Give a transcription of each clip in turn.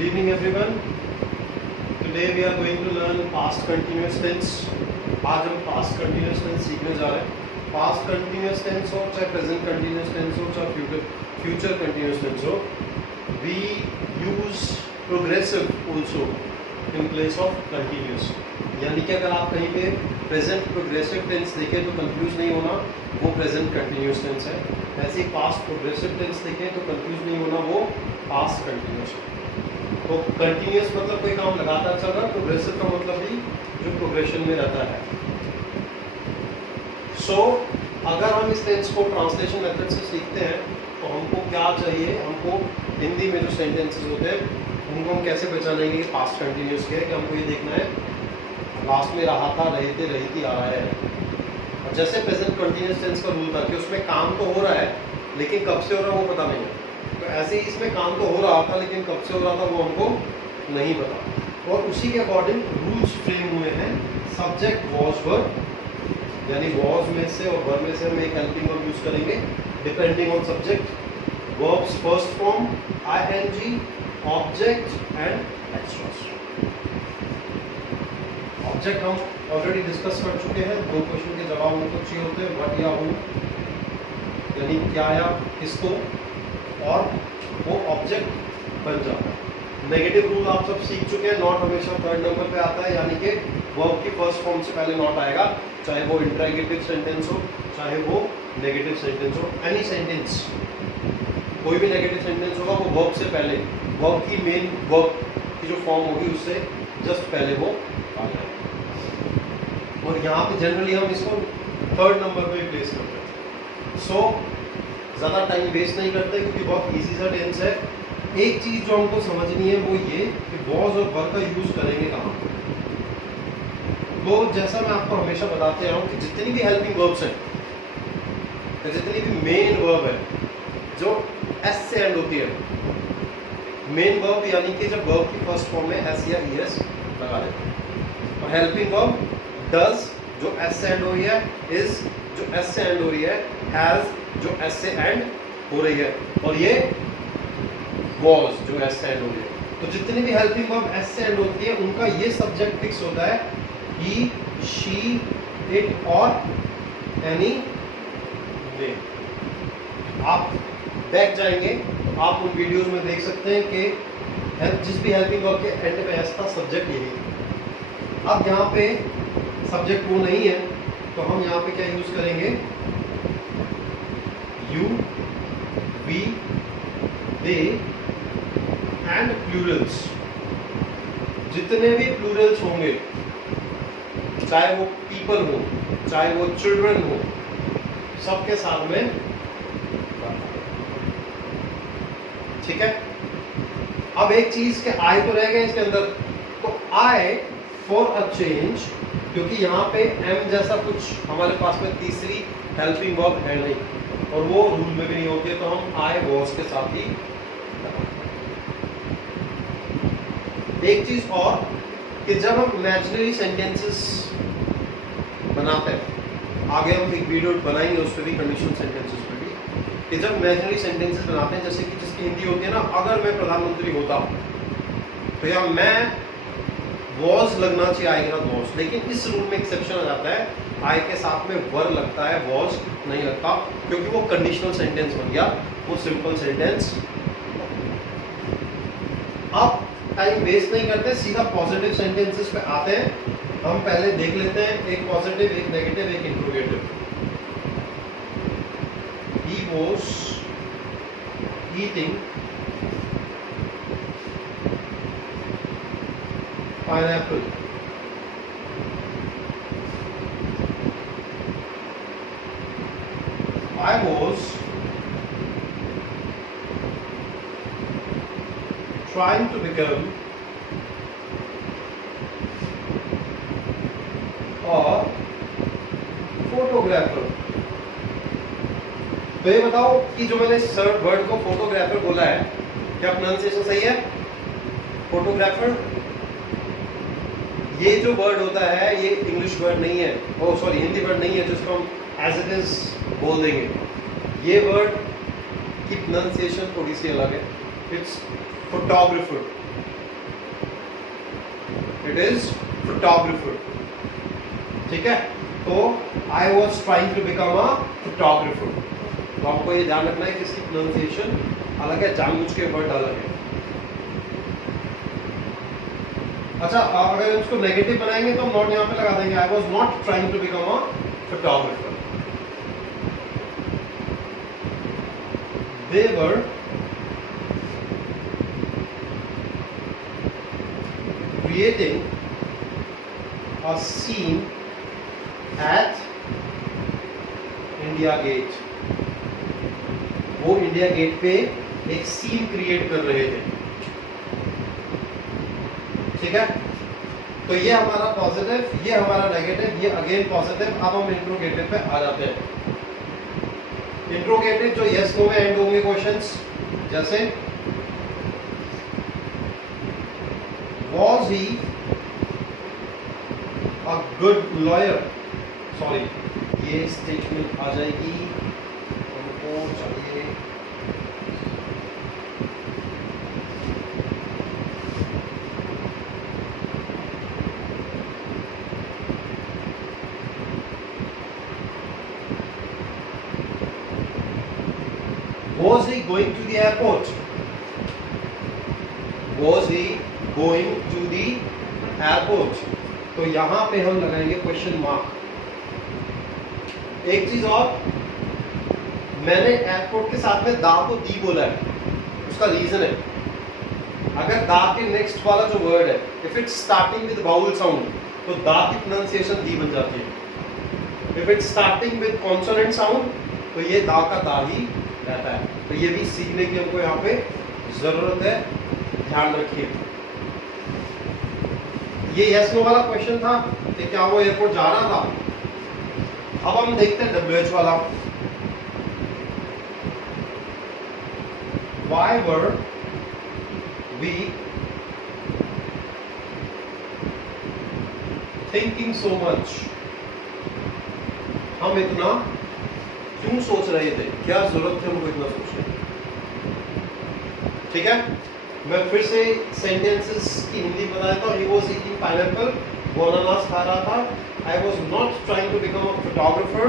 Good evening everyone. Today we are going to learn past continuous tense. आज हम past continuous tense सीखने जा रहे हैं. Past continuous tense हो चाहे present continuous tense हो चाहे future continuous tense हो, we use progressive also in place of continuous. यानी कि अगर आप कहीं पे प्रेजेंट प्रोग्रेसिव टेंस देखें तो कंफ्यूज नहीं होना, वो प्रेजेंट कंटिन्यूस टेंस है. ऐसे पास्ट प्रोग्रेसिव टेंस देखें तो कंफ्यूज नहीं होना, वो पास्ट कंटिन्यूस है. तो कंटिन्यूस मतलब कोई काम लगातार चल रहा है, प्रोग्रेसिव का मतलब भी जो प्रोग्रेशन में रहता है. सो अगर हम इस टेंस को ट्रांसलेशन मेथड से सीखते हैं तो हमको क्या चाहिए, हमको हिंदी में जो सेंटेंसेस होते हैं उनको हम कैसे पहचानेंगे कि पास्ट कंटिन्यूस के, कि हमको ये देखना है लास्ट में रहा था, रहते रहती आ रहा है. और जैसे प्रेजेंट कंटिन्यूस टेंस का रूल था कि उसमें काम तो हो रहा है लेकिन कब से हो रहा है वो पता नहीं है, तो ऐसे ही इसमें काम तो हो रहा था लेकिन कब से हो रहा था वो हमको नहीं पता. और उसी के अकॉर्डिंग रूल्स फ्रेम हुए हैं. सब्जेक्ट वॉज वर्ब, यानी वॉज में से और वर्ब में से हम एक हेल्पिंग वर्ब यूज करेंगे depending on subject. Verbs first form I N G, object and extras. Object हम ऑलरेडी डिस्कस कर चुके हैं. दो क्वेश्चन के जवाब हमको चाहिए होते हैं, व्हाट या हु, यानी क्या या किसको, और वो ऑब्जेक्ट बन जाता है. नेगेटिव रूल आप सब सीख चुके हैं. नॉट हमेशा थर्ड नंबर पे आता है, यानी कि वर्ब की फर्स्ट फॉर्म से पहले नॉट आएगा, चाहे वो इंट्रोगेटिव सेंटेंस हो चाहे वो नेगेटिव सेंटेंस हो. एनी सेंटेंस, कोई भी नेगेटिव सेंटेंस होगा वो वर्ब से पहले, वर्ब की मेन वर्ब की जो फॉर्म होगी उससे जस्ट पहले वो आ जाएगा. और यहाँ पे जनरली हम इसको थर्ड नंबर पे प्लेस करते हैं. सो ज़्यादा टाइम वेस्ट नहीं करते क्योंकि बहुत इजी सा टेंस है. एक चीज़ जो हमको समझनी है वो ये कि वॉज और वर्ब का यूज़ करेंगे कहाँ. तो जैसा मैं आपको हमेशा बताते रहा हूँ कि जितनी भी हेल्पिंग वर्ब्स हैं, जितनी भी मेन वर्ब है जो एस से एंड होती है, मेन वर्ब यानी कि जब वर्ब की फर्स्ट फॉर्म में एस या ई एस लगा देते हैं, और हेल्पिंग वर्ब डज जो एस से एंड हो रही है, इज जो एस से एंड हो रही है, हैज जो एस से एंड हो रही है, और ये वॉज जो एस से एंड हो रही है. तो जितनी भी हेल्पिंग वर्ब एस से एंड होती है उनका ये सब्जेक्ट फिक्स होता है, ही, शी, इट और एनी वे. आप बैक जाएंगे, आप उन वीडियोस में देख सकते हैं कि जिस भी हेल्पिंग वर्ब के एंड पे एस था सब्जेक्ट यही. अब यहाँ पे सब्जेक्ट वो नहीं है तो हम यहाँ पे क्या यूज करेंगे, you, we, they and plurals. जितने भी प्लूरल्स होंगे, चाहे वो पीपल हो चाहे वो चिल्ड्रन हो, सबके साथ में, ठीक है. अब एक चीज के आई तो रह गए इसके अंदर, तो आई फॉर अ चेंज, क्योंकि यहाँ पे एम जैसा कुछ हमारे पास में तीसरी हेल्पिंग वर्ब है नहीं और वो रूल में भी नहीं होती है, तो हम आई वॉज के साथ ही. एक चीज और कि जब हम इमेजिनरी सेंटेंसेस बनाते हैं, आगे हम एक वीडियो बनाएंगे उस पर भी, कंडीशनल सेंटेंसेस पे भी, कि जब इमेजिनरी सेंटेंसेस बनाते हैं, जैसे कि जिसकी हिंदी होती है ना, अगर मैं प्रधानमंत्री होता तो या मैं वॉज लगना चाहिए आई के साथ वॉज, लेकिन इस रूल में एक्सेप्शन आ जाता है, आई के साथ में वर लगता है, वॉज नहीं लगता, क्योंकि वो कंडीशनल सेंटेंस बन गया, वो सिंपल सेंटेंस. अब टाइम वेस्ट नहीं करते, सीधा पॉजिटिव सेंटेंसेस पे आते हैं. हम पहले देख लेते हैं एक पॉजिटिव, एक नेगेटिव, एक interrogative. He was eating pineapple. I was trying to become a photographer. तो ये बताओ कि जो मैंने सर्ड वर्ड को फोटोग्राफर बोला है, क्या प्रोनाउंसिएशन सही है? फोटोग्राफर, ये जो वर्ड होता है ये इंग्लिश वर्ड नहीं है, ओ सॉरी हिंदी वर्ड नहीं है जिसको हम एज इट इज बोल देंगे. ये वर्ड की प्रोनाउंसिएशन थोड़ी सी अलग है. It's photographer. It is photographer. ठीक है, तो I was trying to become a photographer. तो आपको ये ध्यान रखना है कि इसकी प्रोनाउंसिएशन अलग है, जानबूझ के वर्ड अलग है। अच्छा, अगर इसको नेगेटिव बनाएंगे तो हम नॉट यहाँ पे लगा देंगे, I was not trying to become a photographer. They were creating a scene at India Gate. वो इंडिया गेट पे एक सीन क्रिएट कर रहे थे। ठीक है, तो ये हमारा पॉजिटिव, ये हमारा नेगेटिव, ये अगेन पॉजिटिव। अब हम इंट्रोगेटिव पे आ जाते हैं। इंट्रोगेटिव जो यस नो में एंड होंगे क्वेश्चंस, जैसे was he a good lawyer. Sorry, ये स्टेटमेंट आ जाएगी, हमको चाहिए Was he going to the airport? Was he going to the airport? तो यहां पे हम लगाएंगे क्वेश्चन मार्क। एक चीज और, मैंने एयरपोर्ट के साथ में दा को दी बोला है, उसका रीजन है, अगर दा के नेक्स्ट वाला जो वर्ड है, if it's starting with vowel sound, तो दा की प्रोनाउंसिएशन दी बन जाती है। If it's starting with consonant sound, तो ये दा का दा ही रहता है। तो ये भी सीखने की हमको यहाँ पे जरूरत है, ध्यान रखिए। ये यस नो वाला क्वेश्चन था कि क्या वो एयरपोर्ट जा रहा था। अब हम देखते हैं WH वाला। Why were we thinking so much? हम इतना क्यों सोच रहे थे, क्या जरूरत थी हमको इतना सोचने। ठीक है, मैं फिर से सेंटेंसेस की हिंदी बता देता हूँ। ही वॉज ईटिंग पाइनएप्पल, वो अनानास खा रहा था। I was not trying to become a photographer,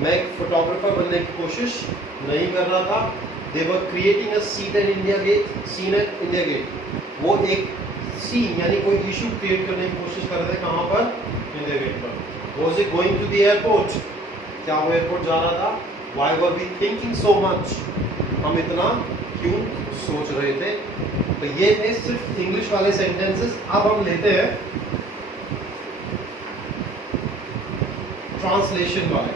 मैं एक फोटोग्राफर बनने की कोशिश नहीं कर रहा था। They were creating a scene at India Gate, scene at India Gate, वो एक सीन यानी कोई इशू क्रिएट करने की कोशिश कर रहे थे। कहाँ पर? इंडिया गेट पर। Was it going to the airport, क्या वो एयरपोर्ट जा रहा था। Why were we thinking so much? हम इतना क्यों सोच रहे थे। तो ये थे सिर्फ इंग्लिश वाले सेंटेंसेस। अब हम लेते हैं ट्रांसलेशन वाले।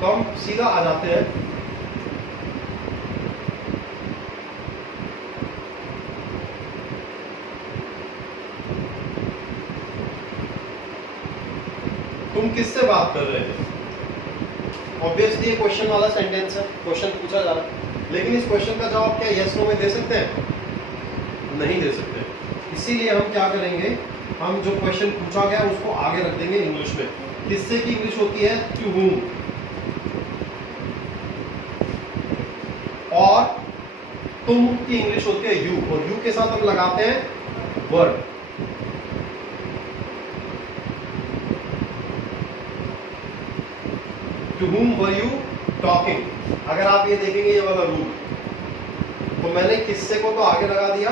तो हम सीधा आ जाते हैं तुम किससे बात कर रहे थे। ऑब्वियसली ये क्वेश्चन वाला सेंटेंस है, क्वेश्चन पूछा जा रहा है, लेकिन इस क्वेश्चन का जवाब क्या यस नो में दे सकते हैं? नहीं दे सकते। इसीलिए हम क्या करेंगे, हम जो क्वेश्चन पूछा गया उसको आगे रख देंगे इंग्लिश में। किससे की इंग्लिश होती है? To whom. और तुम की इंग्लिश होती है यू, और यू के साथ हम लगाते हैं word. To whom were you talking? अगर आप ये देखेंगे ये वाला रूल, तो मैंने किससे को तो आगे लगा दिया,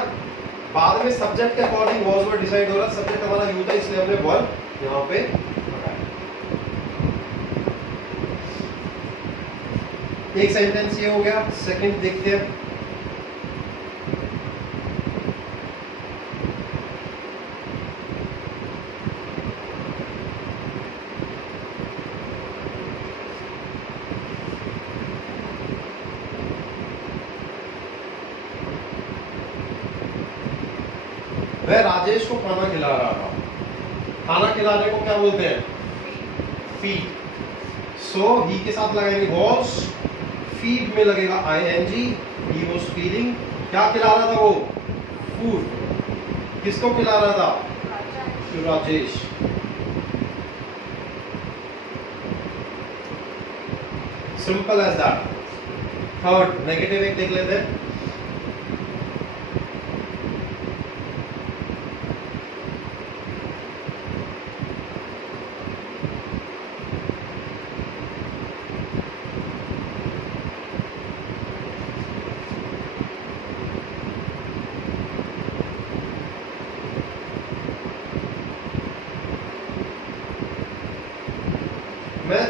बाद में सब्जेक्ट के अकॉर्डिंग वॉज वर्ड डिसाइड हो रहा। सब्जेक्ट हमारा यू था, इसलिए हमने वर्ड यहाँ पे लगाया। एक सेंटेंस ये हो गया। सेकंड देखते हैं। वह राजेश को खाना खिला रहा था। खाना खिलाने को क्या बोलते हैं? फीड। सो ही के साथ लगाएंगे वॉज, फीड में लगेगा ing, ही वॉज फीडिंग। क्या खिला रहा था वो? फूड। किसको खिला रहा था? Rajesh. Simple as that. Third negative एक देख लेते हैं। मैं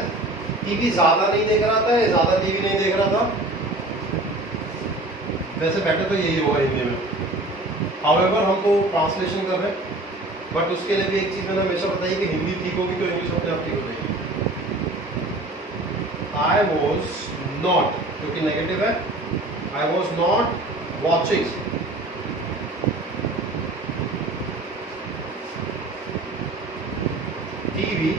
टीवी ज्यादा नहीं देख रहा था या ज्यादा टीवी नहीं देख रहा था, वैसे बेटर तो यही होगा हिंदी में। हाउएवर हम तो ट्रांसलेशन कर रहे हैं, बट उसके लिए भी एक चीज मैंने हमेशा बताई कि हिंदी ठीक होगी तो इंग्लिश अपने आप ठीक हो जाएगी। आई वॉज नॉट, क्योंकि नेगेटिव है, आई was not watching TV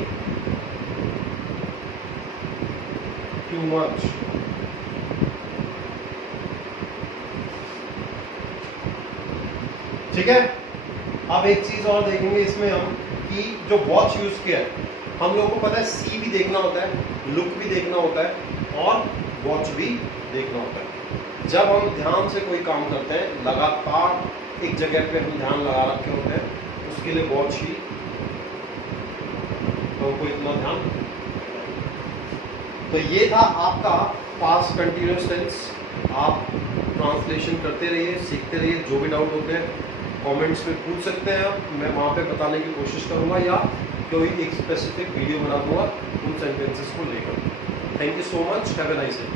too much। ठीक है, अब एक चीज और देखेंगे इसमें हम कि जो वॉच यूज किया है, हम लोगों को पता है सी भी देखना होता है, लुक भी देखना होता है और वॉच भी देखना होता है। जब हम ध्यान से कोई काम करते हैं, लगातार एक जगह पे हम ध्यान लगा रखे होते हैं, उसके लिए वॉच ही तो हमको इतना ध्यान। तो ये था आपका पास्ट कंटिन्यूअस टेंस। आप ट्रांसलेशन करते रहिए, सीखते रहिए। जो भी डाउट होते हैं कमेंट्स में पूछ सकते हैं आप, मैं वहाँ पे बताने की कोशिश करूँगा या कोई एक स्पेसिफिक वीडियो बना दूँगा उन सेंटेंसेस को लेकर। Thank you so much, have a nice day.